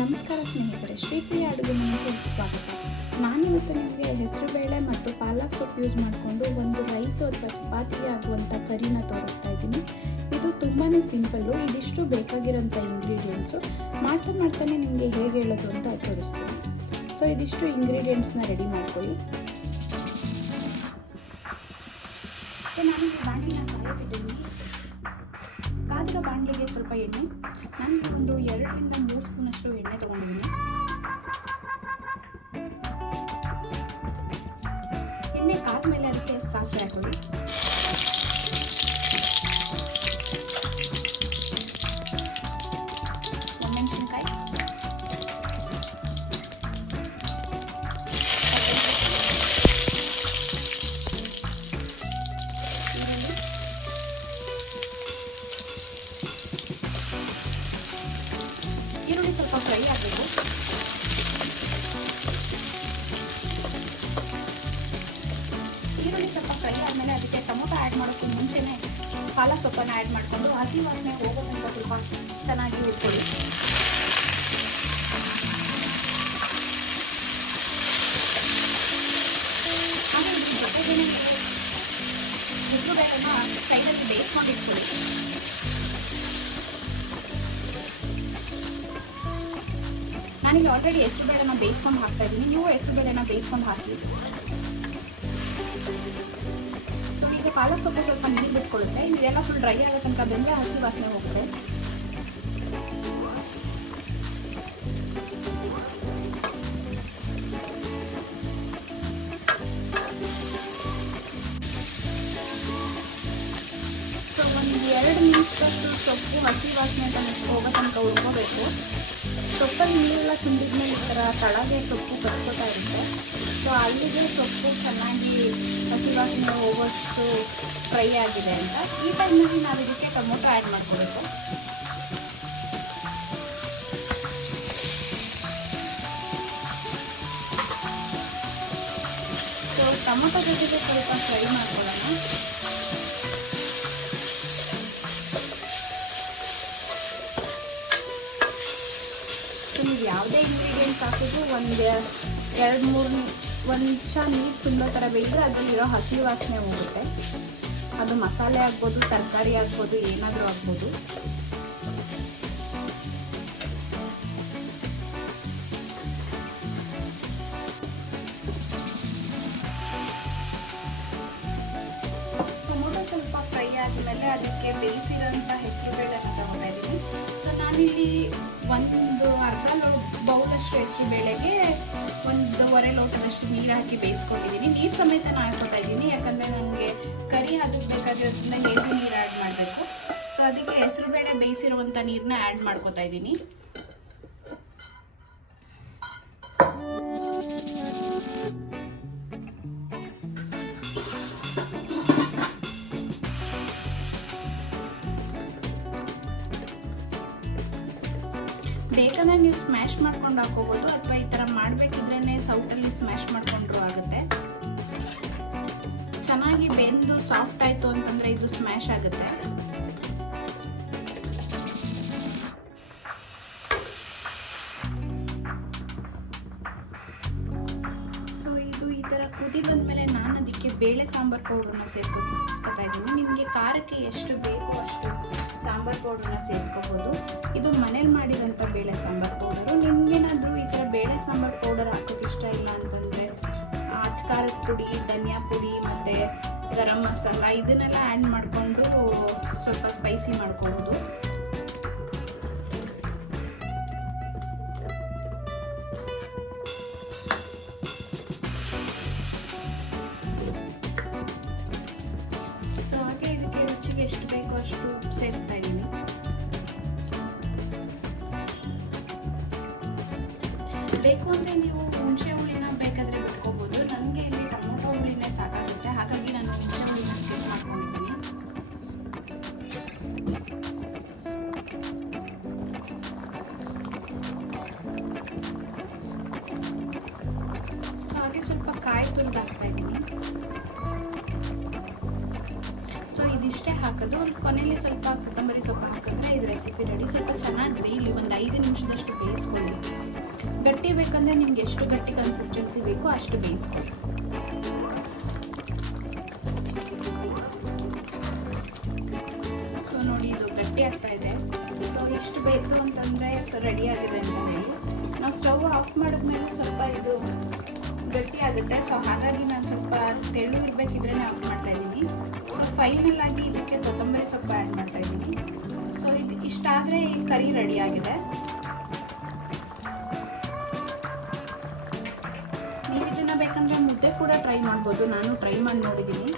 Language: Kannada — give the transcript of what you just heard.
ನಮಸ್ಕಾರ ಸ್ನೇಹಿತರೆ, ಶ್ರೀಪ್ರಿಯ ಅಡುಗೆ ಮನೆಗೆ ಸ್ವಾಗತ. ನಾನಿವತ್ತು ನಿಮಗೆ ಹೆಸರುಬೇಳೆ ಮತ್ತು ಪಾಲಕ್ ಸೊಪ್ಪು ಯೂಸ್ ಮಾಡಿಕೊಂಡು ಒಂದು ರೈಸ್ ಅಥವಾ ಚಪಾತಿಗೆ ಆಗುವಂಥ ಕರಿನ ತೋರಿಸ್ತಾ ಇದ್ದೀನಿ. ಇದು ತುಂಬಾ ಸಿಂಪಲ್ಲು. ಇದಿಷ್ಟು ಬೇಕಾಗಿರೋಂಥ ಇಂಗ್ರೀಡಿಯೆಂಟ್ಸು. ಮಾಡ್ತಾನೆ ನಿಮಗೆ ಹೇಗೆ ಹೇಳೋದು ಅಂತ ತೋರಿಸ್ತೀನಿ. ಸೊ ಇದಿಷ್ಟು ಇಂಗ್ರೀಡಿಯೆಂಟ್ಸ್ನ ರೆಡಿ ಮಾಡ್ಕೊಳ್ಳಿ. ಸೊ ನಾನಿಗೆ ಬಾಣಲಿನ ಕಾಯಿಟ್ಟಿದ್ದೀನಿ. ಕಾದಿರೋ ಬಾಣಲಿಗೆ ಸ್ವಲ್ಪ ಎಣ್ಣೆ, ನಾನು ಒಂದು 2 ರಿಂದ 3 ಸ್ಪೂನಷ್ಟು ಎಣ್ಣೆ ತೊಗೊಂಡಿದ್ದೀನಿ. ಎಣ್ಣೆ ಕಾದ್ಮೇಲೆ ಅದಕ್ಕೆ ಸಾಸಿವೆ ಹಾಕೊಳ್ಳಿ. ಒಣಮೆಣಸಿನಕಾಯಿ, ಈರುಳ್ಳಿ ಸ್ವಲ್ಪ ಫ್ರೈ ಆಗಬೇಕು. ಈರುಳ್ಳಿ ಸ್ವಲ್ಪ ಫ್ರೈ ಆದಮೇಲೆ ಅದಕ್ಕೆ ಟೊಮೊಟೊ ಆ್ಯಡ್ ಮಾಡೋಕ್ಕೂ ಮುಂಚೆನೇ ಪಾಲಕ್ ಸೊಪ್ಪನ್ನು ಆ್ಯಡ್ ಮಾಡಿಕೊಂಡು ಹಸಿ ವಾಸನೆ ಹೋಗೋ ತನಕ ಸ್ವಲ್ಪ ಚೆನ್ನಾಗಿ ಹುರ್ಕೊಳ್ಳಿ. ಹಾಗೆ ಇದ್ರ ಜೊತೆಗೇನೆ ಹೆಸರುಬೇಳೆನ ಸೈಡಲ್ಲಿ ಬೇಯಿಸ್ಕೊಂಡು ಇಟ್ಕೊಳ್ಳಿ. ನಾನಿಲ್ಲಿ ಆಲ್ರೆಡಿ ಹೆಸರುಬೇಳೆನ ಬೇಯಿಸ್ಕೊಂಡು ಹಾಕ್ತಾ ಇದ್ದೀನಿ. ನೀವು ಹೆಸರುಬೇಳೆನ ಬೇಯಿಸ್ಕೊಂಡು ಹಾಕಿ. ಸೊ ಈಗ ಪಾಲಕ್ ಸೊಪ್ಪು ಸ್ವಲ್ಪ ನೀರು ಬಿಟ್ಕೊಳ್ಳುತ್ತೆ. ಇದೆಲ್ಲ ಫುಲ್ ಡ್ರೈ ಆಗೋ ತನಕ ಬೆಂದ ಹಸಿ ವಾಸನೆ ಹೋಗ್ತದೆ. ಸೊ ಒಂದು 2 ನಿಮಿಷದಷ್ಟು ಸೊಪ್ಪು ಹಸಿ ವಾಸನೆ ಅಂತ ಹೋಗೋ ತನಕ ಹುರ್ಕೋಬೇಕು. ಸೊಪ್ಪಲ್ಲಿ ನೀರೆಲ್ಲ ತುಂಬಿದ್ಮೇಲೆ ಈ ಥರ ತಳಗೆ ಸೊಪ್ಪು ಕಟ್ಕೋತಾ ಇರುತ್ತೆ. ಸೊ ಅಲ್ಲಿಗೆ ಸೊಪ್ಪು ಚೆನ್ನಾಗಿ ಹಸಿ ವಾಸನೆ ಹೋಗೋಷ್ಟು ಫ್ರೈ ಆಗಿದೆ ಅಂತ. ಈ ಟೈಮಲ್ಲಿ ನಾವು ಇದಕ್ಕೆ ಟೊಮೊಟೊ ಆ್ಯಡ್ ಮಾಡ್ಕೋಬೇಕು. ಸೊ ಟೊಮೊಟೊ ಜೊತೆಗೆ ಸ್ವಲ್ಪ ಫ್ರೈ ಮಾಡ್ಕೊಳ್ಳೋಣ. ನೀವು ಯಾವುದೇ ಇಂಗ್ರೀಡಿಯೆಂಟ್ಸ್ ಹಾಕಿದ್ರು ಒಂದು 2-3 ನಿಮಿಷ ನೀರು ತುಂಬೋ ಥರ ಬೇಯಿದ್ರೆ ಅದರಲ್ಲಿರೋ ಹಸಿ ವಾಸನೆ ಹೋಗುತ್ತೆ. ಅದು ಮಸಾಲೆ ಆಗ್ಬೋದು, ತರಕಾರಿ ಆಗ್ಬೋದು, ಏನಾದರೂ ಆಗ್ಬೋದು. ಟೊಮೊಟೊ ಸ್ವಲ್ಪ ಫ್ರೈ ಆದಮೇಲೆ ಅದಕ್ಕೆ ಬೇಯಿಸಿರೋಂಥ ಹೆಸರುಬೇಳೆನ ತಗೊಳ್ತಾ ಇದ್ದೀನಿ. ಸೊ ನಾನಿಲ್ಲಿ ಒಂದು ಅರ್ಧ ಬೌಲಷ್ಟು ಹೆಸರುಬೇಳೆಗೆ 1.5 ಲೋಟದಷ್ಟು ನೀರು ಹಾಕಿ ಬೇಯಿಸ್ಕೊಂಡಿದ್ದೀನಿ. ನೀರು ಸಮೇತ ನಾನು ಹಾಕ್ಕೊತಾ ಇದ್ದೀನಿ, ಯಾಕಂದರೆ ನನಗೆ ಕರಿ ಹಾಕಬೇಕಾದ್ರಿಂದ ಹೇಗೆ ನೀರು ಆ್ಯಡ್ ಮಾಡಬೇಕು. ಸೊ ಅದಕ್ಕೆ ಹೆಸರುಬೇಳೆ ಬೇಯಿಸಿರುವಂಥ ನೀರನ್ನ ಆ್ಯಡ್ ಮಾಡ್ಕೊತಾ ಇದ್ದೀನಿ. ಬೇಕಂದ್ರೆ ನೀವು ಸ್ಮ್ಯಾಶ್ ಮಾಡ್ಕೊಂಡು ಹಾಕೋಬೋದು, ಅಥವಾ ಈ ಥರ ಮಾಡಬೇಕಿದ್ರೇ ಸೌಟಲ್ಲಿ ಸ್ಮ್ಯಾಶ್ ಮಾಡಿಕೊಂಡ್ರೂ ಆಗುತ್ತೆ. ಚೆನ್ನಾಗಿ ಬೆಂದು ಸಾಫ್ಟ್ ಆಯಿತು ಅಂತಂದರೆ ಇದು ಸ್ಮ್ಯಾಶ್ ಆಗುತ್ತೆ. ಸೊ ಇದು ಈ ಥರ ಕುದಿ ಬಂದಮೇಲೆ ನಾನು ಅದಕ್ಕೆ ಬೇಳೆ ಸಾಂಬಾರು ಪೌಡ್ರನ್ನ ಸೇರ್ಕೊತಾ ಇದ್ದೀನಿ. ನಿಮಗೆ ಖಾರಕ್ಕೆ ಎಷ್ಟು ಬೇಕೋ ಅಷ್ಟು ಸಾಂಬಾರು ಪೌಡ್ರನ್ನ ಸೇರಿಸ್ಕೋಬೋದು. ಇದು ಮನೇಲಿ ಮಾಡಿರೋಂಥ ಬೇಳೆ ಸಾಂಬಾರು ಪೌಡರು. ನಿಮಗೇನಾದರೂ ಈ ಥರ ಬೇಳೆ ಸಾಂಬಾರು ಪೌಡರ್ ಹಾಕೋಕ್ಕೆ ಇಷ್ಟ ಇಲ್ಲ ಅಂತಂದರೆ ಖಾರದ ಪುಡಿ, ಧನಿಯಾ ಪುಡಿ ಮತ್ತು ಗರಂ ಮಸಾಲ ಇದನ್ನೆಲ್ಲ ಆ್ಯಡ್ ಮಾಡಿಕೊಂಡು ಸ್ವಲ್ಪ ಸ್ಪೈಸಿ ಮಾಡ್ಕೋಬೋದು. ಸೊ ಹಾಗೆ ಇದಕ್ಕೆ ರುಚಿಗೆ ಎಷ್ಟು ಬೇಕೋ ಅಷ್ಟು ಸೇರಿಸ್ತಾ ಇದ್ದೀನಿ. ಬೇಕು ಅಂದರೆ ನೀವು ಹುಣಸೆ ಹುಳಿನ ಬೇಕಾದರೆ ಬಿಟ್ಕೋಬೋದು. ನನಗೆ ಇಲ್ಲಿ ಟೊಮೊಟೊ ಹುಳಿನೇ ಸಾಕಾಗುತ್ತೆ, ಹಾಗಾಗಿ ನಾನು ಹುಣಸೆ ಹುಳಿನ ಸ್ಕಿಪ್ ಮಾಡ್ಕೊಂಡಿದ್ದೀನಿ. ಸೊ ಹಾಗೆ ಸ್ವಲ್ಪ ಕಾಯಿ ತುರಿದು ಹಾಕ್ತಾ ಇದ್ದೀನಿ. ಸೊ ಇದಿಷ್ಟೇ ಹಾಕೋದು. ಕೊನೆಯಲ್ಲಿ ಸ್ವಲ್ಪ ಕೊತ್ತಂಬರಿ ಸೊಪ್ಪು ಹಾಕಿದ್ರೆ ಇದು ರೆಸಿಪಿ ರೆಡಿ. ಸ್ವಲ್ಪ ಚೆನ್ನಾಗಿ ಬೇಯಲಿ, ಒಂದು 5 ನಿಮಿಷದಷ್ಟು ಬೇಯಿಸ್ಕೊಳ್ಳಿ. ಗಟ್ಟಿ ಬೇಕಂದರೆ ನಿಮ್ಗೆ ಎಷ್ಟು ಗಟ್ಟಿ ಕನ್ಸಿಸ್ಟೆನ್ಸಿ ಬೇಕೋ ಅಷ್ಟು ಬೇಯಿಸ್ಕೊಳ್ಳಿ. ಸೊ ನೋಡಿ, ಇದು ಗಟ್ಟಿ ಆಗ್ತಾ ಇದೆ. ಸೊ ಎಷ್ಟು ಬೇಕು ಅಂತಂದರೆ ರೆಡಿ ಆಗಿದೆ ಅಂತ ಹೇಳಿ. ನಾವು ಸ್ಟವ್ ಆಫ್ ಮಾಡಿದ್ಮೇಲೆ ಸ್ವಲ್ಪ ಇದು ಗಟ್ಟಿ ಆಗುತ್ತೆ. ಸೊ ಹಾಗಾಗಿ ನಾನು ಸ್ವಲ್ಪ ತೆಳು ಇರಬೇಕಿದ್ರೆ ಆಫ್ ಮಾಡ್ತಾ ಇದ್ದೀನಿ. ಸೊ ಫೈನಲ್ ಆಗಿ ಇದಕ್ಕೆ ಕೊತ್ತಂಬರಿ ಸೊಪ್ಪು ಆ್ಯಡ್ ಮಾಡ್ತಾ ಇದ್ದೀನಿ. ಸೊ ಇದು ಇಷ್ಟಾದರೆ ಈ ಕರಿ ರೆಡಿ ಆಗಿದೆ. ನೀವು ಇದನ್ನು ಬೇಕಂದರೆ ಮುದ್ದೆ ಕೂಡ ಟ್ರೈ ಮಾಡ್ಬೋದು. ನಾನು ಟ್ರೈ ಮಾಡಿ ನೋಡಿದ್ದೀನಿ.